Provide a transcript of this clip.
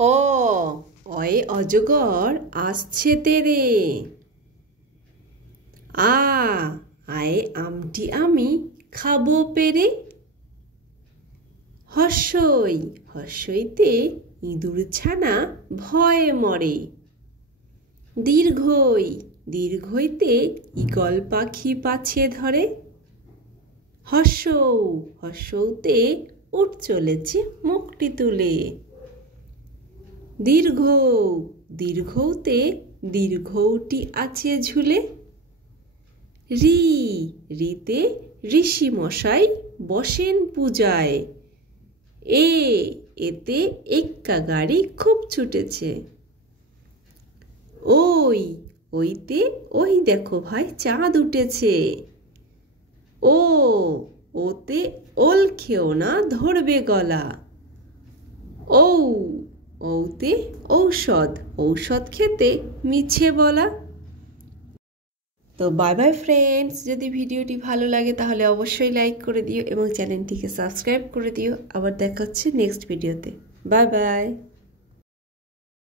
অ অয়ে অজগর আসছে তেরে। আ আয়ে আমটি আমি খাবো পেরে। হর্ষই হর্ষইতে ইঁদুর ছানা ভয়ে মরে। দীর্ঘই দীর্ঘইতে ঈগল পাখি পাছে ধরে। হর্ষৌ হর্ষৌতে উঠ চলেছে মুখটি তুলে। দীর্ঘ দীর্ঘৌতে দীর্ঘৌটি আছে ঝুলে। রি রিতে ঋষি মশাই বসেন পূজায়। এতে এক্কা গাড়ি খুব ছুটেছে। ওই ওইতে ওই দেখো ভাই চাঁদ উঠেছে। ওতে ওল খেও না ধরবে গলা। ওতে ঔষধ ঔষধ খেতে মিছে বলা। তো বাই বাই ফ্রেন্ডস, যদি ভিডিওটি ভালো লাগে তাহলে অবশ্যই লাইক করে দিও এবং চ্যানেলটিকে সাবস্ক্রাইব করে দিও। আবার দেখা হচ্ছে নেক্সট ভিডিওতে। Bye bye.